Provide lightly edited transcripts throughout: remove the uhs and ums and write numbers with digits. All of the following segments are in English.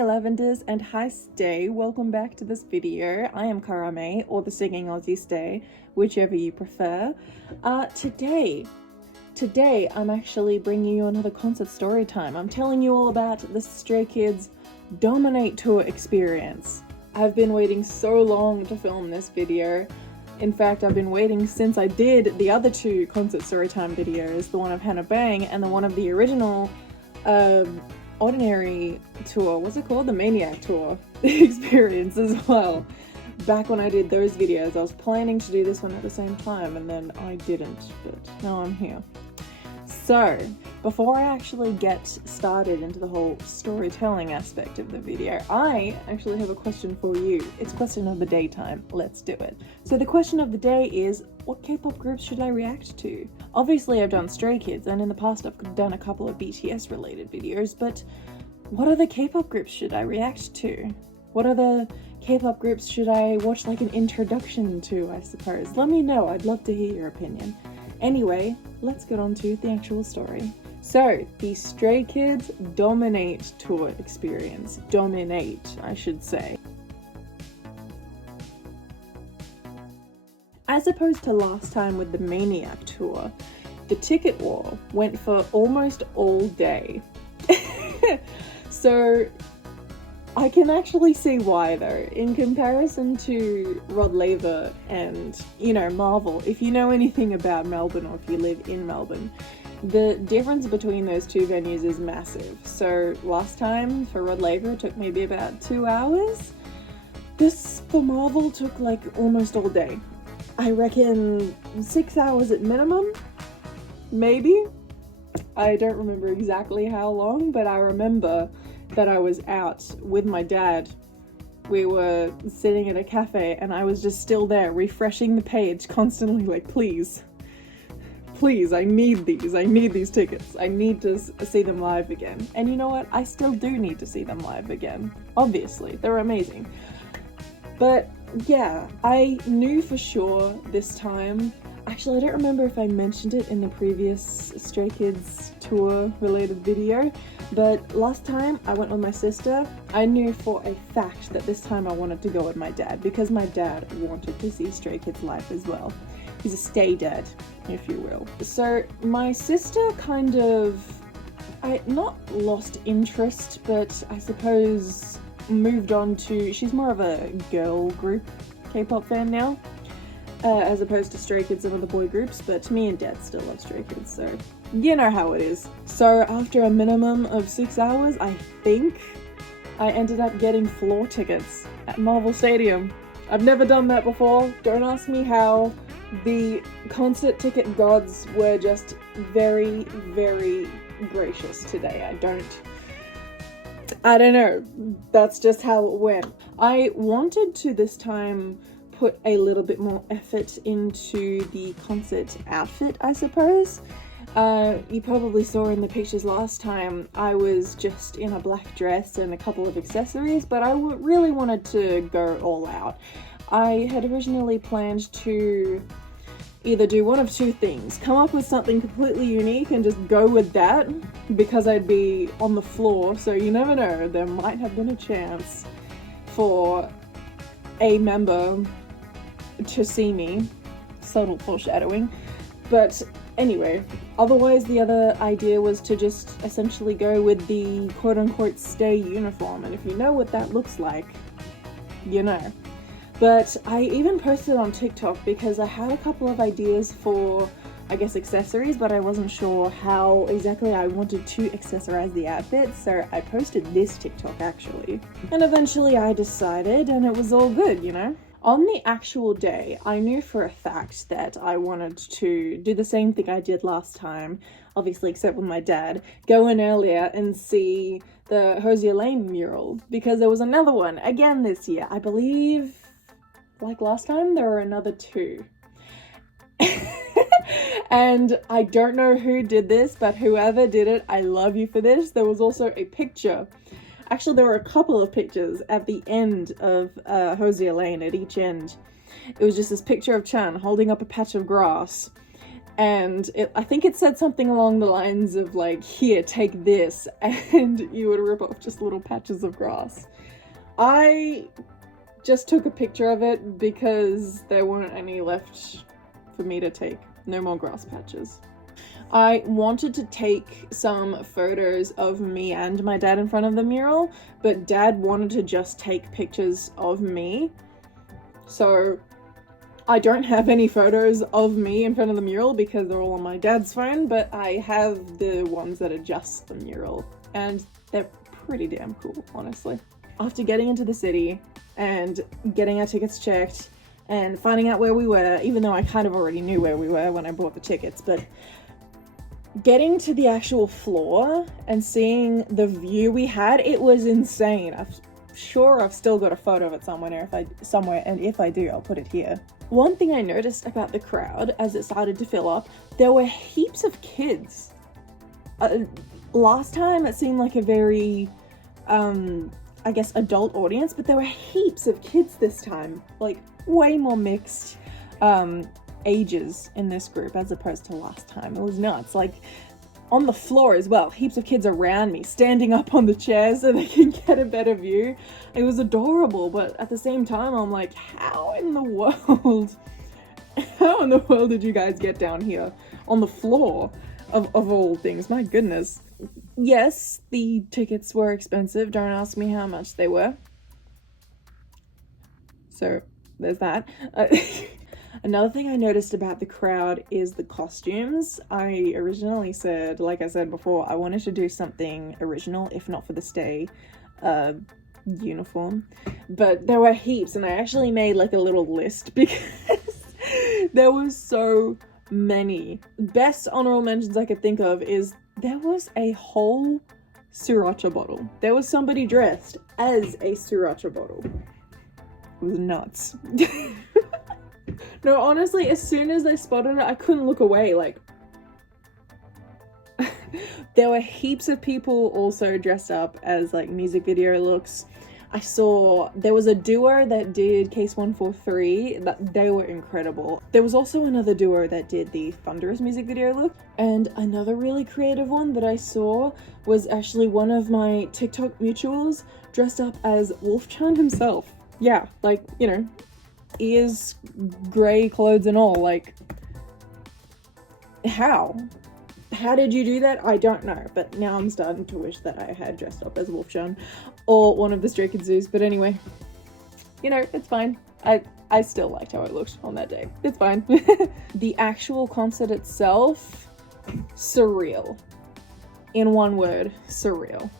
Hi Lavenders and hi Stay, welcome back to this video. I am Cara May, or the Singing Aussie Stay, whichever you prefer. Today I'm actually bringing you another concert story time. I'm telling you all about the Stray Kids DominATE tour experience. I've been waiting so long to film this video. In fact, I've been waiting since I did the other two concert storytime videos, the one of Hannah Bang and the one of the original Ordinary tour, what's it called? The Maniac tour experience as well. Back when I did those videos, I was planning to do this one at the same time and then I didn't, but now I'm here. So, before I actually get started into the whole storytelling aspect of the video, I actually have a question for you. It's question of the day time. Let's do it. So the question of the day is, what K-pop groups should I react to? Obviously I've done Stray Kids, and in the past I've done a couple of BTS related videos, but what other K-pop groups should I react to? What other K-pop groups should I watch like an introduction to, I suppose? Let me know, I'd love to hear your opinion. Anyway, let's get on to the actual story. So, the Stray Kids DominATE tour experience. DominATE, I should say. As opposed to last time with the Maniac tour, the ticket war went for almost all day. So, I can actually see why though. In comparison to Rod Laver and, Marvel, if you know anything about Melbourne or if you live in Melbourne, the difference between those two venues is massive. So last time for Rod Laver it took maybe about 2 hours. This for Marvel took like almost all day. I reckon 6 hours at minimum, maybe. I don't remember exactly how long, but I remember that I was out with my dad. We were sitting at a cafe and I was just still there refreshing the page constantly, like, please, I need these tickets. I need to see them live again. And you know what? I still do need to see them live again. Obviously, they're amazing. But yeah, I knew for sure this time. Actually, I don't remember if I mentioned it in the previous Stray Kids tour related video, but last time I went with my sister. I knew for a fact that this time I wanted to go with my dad because my dad wanted to see Stray Kids live as well. He's a stay dad, if you will. So my sister kind of, not lost interest, but I suppose moved on to, she's more of a girl group K-pop fan now, as opposed to Stray Kids and other boy groups, but me and Dad still love Stray Kids, so you know how it is. So after a minimum of 6 hours, I think I ended up getting floor tickets at Marvel Stadium. I've never done that before, don't ask me how. The concert ticket gods were just very, very gracious today. I don't know, that's just how it went. I wanted to this time put a little bit more effort into the concert outfit, I suppose. You probably saw in the pictures last time, I was just in a black dress and a couple of accessories, but I really wanted to go all out. I had originally planned to either do one of two things, come up with something completely unique and just go with that, because I'd be on the floor, so you never know, there might have been a chance for a member to see me. Subtle foreshadowing. But anyway, otherwise the other idea was to just essentially go with the quote-unquote stay uniform, and if you know what that looks like, you know. But I even posted on TikTok because I had a couple of ideas for, I guess, accessories, but I wasn't sure how exactly I wanted to accessorize the outfit, so I posted this TikTok actually. And eventually I decided, and it was all good, you know? On the actual day, I knew for a fact that I wanted to do the same thing I did last time, obviously except with my dad, go in earlier and see the Hosier Lane mural, because there was another one again this year. I believe, like last time, there were another two. And I don't know who did this, but whoever did it, I love you for this. There was also a picture. Actually, there were a couple of pictures at the end of Hosier Lane, at each end. It was just this picture of Chan holding up a patch of grass, and I think it said something along the lines of like, here, take this, and you would rip off just little patches of grass. I just took a picture of it because there weren't any left for me to take. No more grass patches. I wanted to take some photos of me and my dad in front of the mural, but Dad wanted to just take pictures of me. So I don't have any photos of me in front of the mural because they're all on my dad's phone, but I have the ones that are just the mural, and they're pretty damn cool, honestly. After getting into the city and getting our tickets checked and finding out where we were, even though I kind of already knew where we were when I bought the tickets, but getting to the actual floor and seeing the view we had, it was insane. I'm sure I've still got a photo of it somewhere, and if I do, I'll put it here. One thing I noticed about the crowd as it started to fill up, there were heaps of kids. Last time it seemed like a very, I guess, adult audience, but there were heaps of kids this time, like way more mixed ages in this group as opposed to last time. It was nuts. Like on the floor as well, heaps of kids around me standing up on the chairs so they can get a better view. It was adorable, but at the same time I'm like, how in the world did you guys get down here on the floor of all things? My goodness. Yes, the tickets were expensive. Don't ask me how much they were. So there's that. Another thing I noticed about the crowd is the costumes. I originally said, like I said before, I wanted to do something original, if not for the stay uniform. But there were heaps, and I actually made like a little list because there was so many. Best honorable mentions I could think of is there was a whole sriracha bottle. There was somebody dressed as a sriracha bottle. It was nuts. No, honestly, as soon as I spotted it, I couldn't look away. Like, there were heaps of people also dressed up as like music video looks. I saw there was a duo that did Case 143, that they were incredible. There was also another duo that did the Thunderous music video look, and another really creative one that I saw was actually one of my TikTok mutuals dressed up as Wolfchan himself. Yeah, like, you know, ears, grey clothes and all. Like, how did you do that? I don't know, but now I'm starting to wish that I had dressed up as Wolfchan or one of the Stray Kids zoos. But anyway, you know, it's fine. I still liked how I looked on that day. It's fine. The actual concert itself, surreal. In one word, surreal.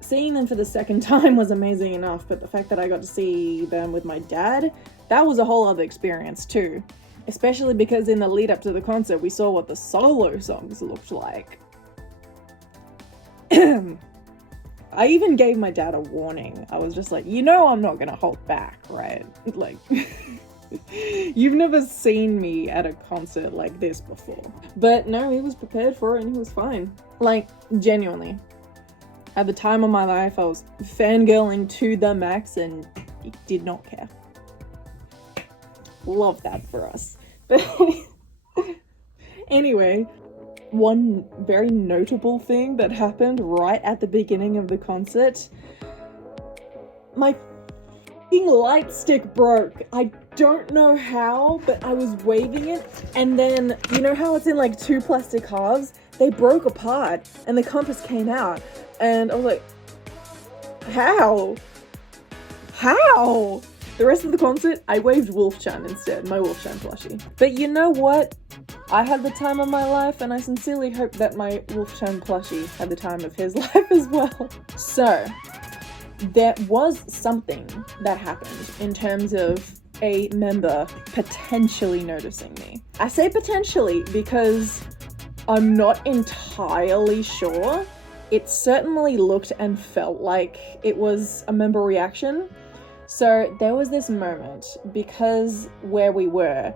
Seeing them for the second time was amazing enough, but the fact that I got to see them with my dad, that was a whole other experience too. Especially because in the lead up to the concert, we saw what the solo songs looked like. I even gave my dad a warning. I was just like, you know I'm not gonna hold back, right? Like, you've never seen me at a concert like this before. But no, he was prepared for it and he was fine. Like, genuinely. At the time of my life, I was fangirling to the max and he did not care. Love that for us. But anyway, one very notable thing that happened right at the beginning of the concert, my f***ing light stick broke. I don't know how, but I was waving it, and then, you know how it's in like two plastic halves? They broke apart and the compass came out, and I was like, how? The rest of the concert, I waved Wolfchan instead, my Wolfchan plushie. But you know what? I had the time of my life, and I sincerely hope that my Wolfchan plushie had the time of his life as well. So, there was something that happened in terms of a member potentially noticing me. I say potentially because I'm not entirely sure. It certainly looked and felt like it was a member reaction. So there was this moment, because where we were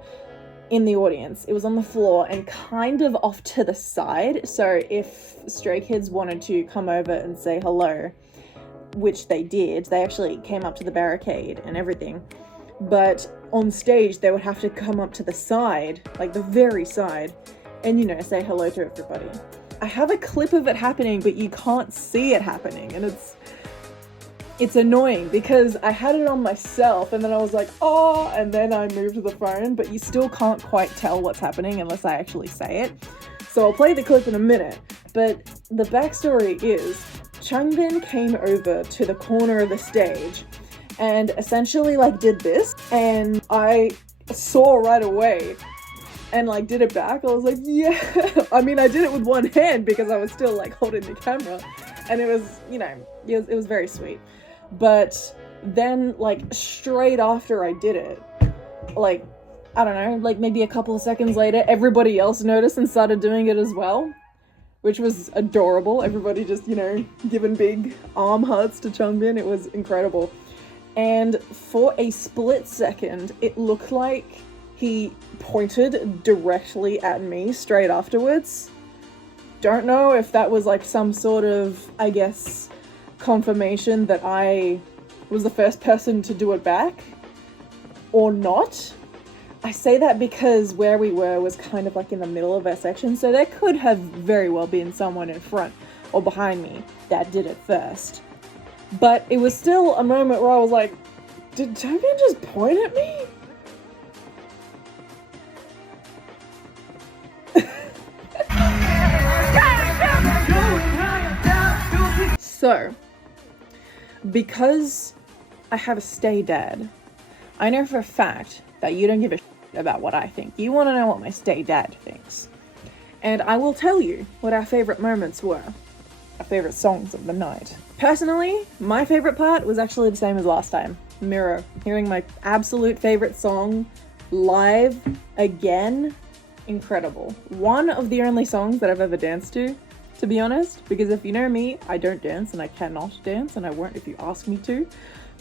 in the audience, it was on the floor and kind of off to the side. So if Stray Kids wanted to come over and say hello, which they did, they actually came up to the barricade and everything. but on stage they would have to come up to the side, like the very side, and you know, say hello to everybody. I have a clip of it happening, but you can't see it happening, and it's annoying because I had it on myself and then I was like, oh, and then I moved the phone, but you still can't quite tell what's happening unless I actually say it. So I'll play the clip in a minute, but the backstory is Changbin came over to the corner of the stage and essentially like did this, and I saw right away and like did it back. I was like, yeah. I mean, I did it with one hand because I was still like holding the camera, and it was, you know, it was very sweet. But then like straight after I did it, like, I don't know, like maybe a couple of seconds later, everybody else noticed and started doing it as well, which was adorable. Everybody just, you know, giving big arm hugs to Changbin. It was incredible. And for a split second, it looked like he pointed directly at me straight afterwards. Don't know if that was like some sort of, I guess, confirmation that I was the first person to do it back or not. I say that because where we were was kind of like in the middle of our section, so there could have very well been someone in front or behind me that did it first. But it was still a moment where I was like, did Changbin just point at me? So, because I have a stay dad, I know for a fact that you don't give a shit about what I think. You want to know what my stay dad thinks. And I will tell you what our favorite moments were. Our favorite songs of the night. Personally, my favorite part was actually the same as last time. Mirror. Hearing my absolute favorite song live again. Incredible. One of the only songs that I've ever danced to be honest, because if you know me, I don't dance and I cannot dance, and I won't if you ask me to.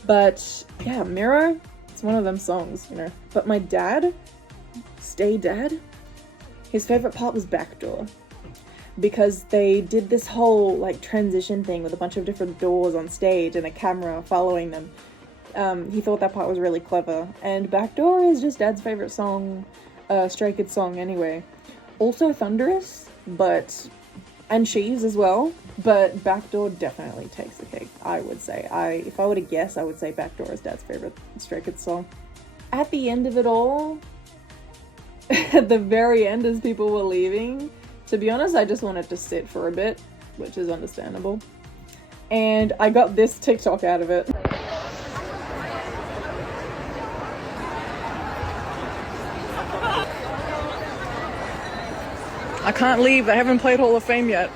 But yeah, Mirror, it's one of them songs, you know. But my dad, stay dad, his favorite part was Backdoor, because they did this whole like transition thing with a bunch of different doors on stage and a camera following them. He thought that part was really clever, and Backdoor is just dad's favorite song, Stray Kids song anyway. Also Thunderous, and Sheaves as well, but Backdoor definitely takes the cake, I would say. If I were to guess, I would say Backdoor is dad's favorite Stray Kids song. At the end of it all, at the very end as people were leaving, to be honest, I just wanted to sit for a bit, which is understandable. And I got this TikTok out of it. I can't leave, I haven't played Hall of Fame yet.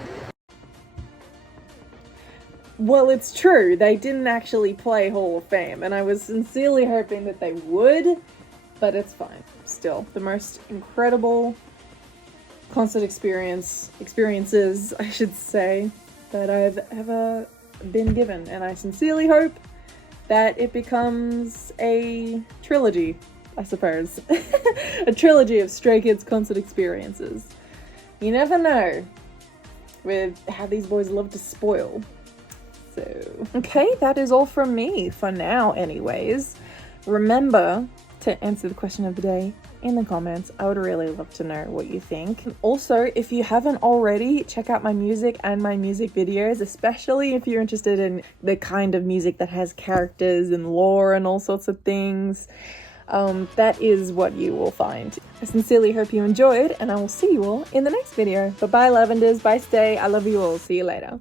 Well, it's true, they didn't actually play Hall of Fame, and I was sincerely hoping that they would, but it's fine. Still, the most incredible concert experiences, I should say, that I've ever been given, and I sincerely hope that it becomes a trilogy, I suppose. A trilogy of Stray Kids concert experiences. You never know with how these boys love to spoil. So, okay, that is all from me for now anyways. Remember to answer the question of the day in the comments. I would really love to know what you think. Also, if you haven't already, check out my music and my music videos, especially if you're interested in the kind of music that has characters and lore and all sorts of things. That is what you will find. I sincerely hope you enjoyed, and I will see you all in the next video. Bye bye, Lavenders. Bye, Stay. I love you all. See you later.